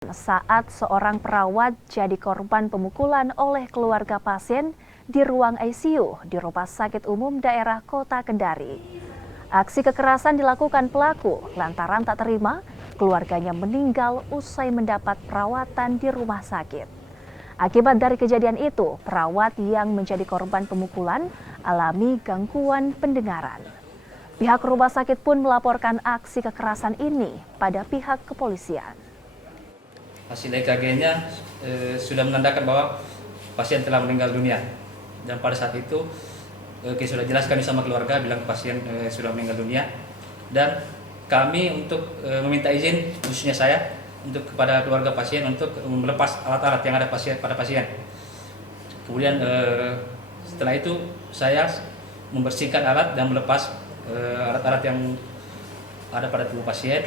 Saat seorang perawat jadi korban pemukulan oleh keluarga pasien di ruang ICU di Rumah Sakit Umum Daerah Kota Kendari. Aksi kekerasan dilakukan pelaku lantaran tak terima keluarganya meninggal usai mendapat perawatan di rumah sakit. Akibat dari kejadian itu, perawat yang menjadi korban pemukulan alami gangguan pendengaran. Pihak rumah sakit pun melaporkan aksi kekerasan ini pada pihak kepolisian. Hasil EKG-nya sudah menandakan bahwa pasien telah meninggal dunia. Dan pada saat itu sudah jelas kami sama keluarga bilang pasien sudah meninggal dunia. Dan kami untuk meminta izin, khususnya saya, untuk kepada keluarga pasien untuk melepas alat-alat yang ada pada pasien. Kemudian setelah itu saya membersihkan alat dan melepas alat-alat yang ada pada tubuh pasien.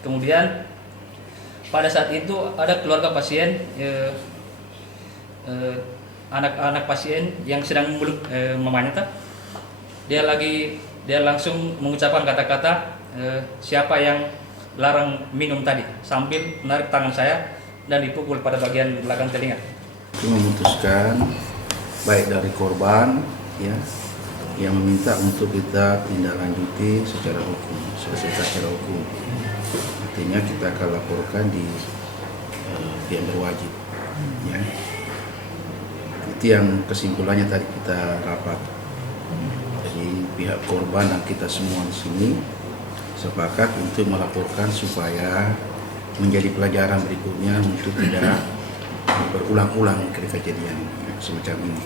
Kemudian pada saat itu ada keluarga pasien, anak-anak pasien yang sedang memeluk mamanya. Dia langsung mengucapkan kata-kata siapa yang larang minum tadi, sambil menarik tangan saya dan dipukul pada bagian belakang telinga. Memutuskan baik dari korban yang meminta untuk kita tindak lanjuti secara hukum, selesaikan secara hukum. Artinya kita akan laporkan di pihak berwajib. Itu yang kesimpulannya tadi kita rapat. Jadi pihak korban dan kita semua di sini sepakat untuk melaporkan supaya menjadi pelajaran berikutnya untuk tidak berulang-ulang kejadian semacam ini.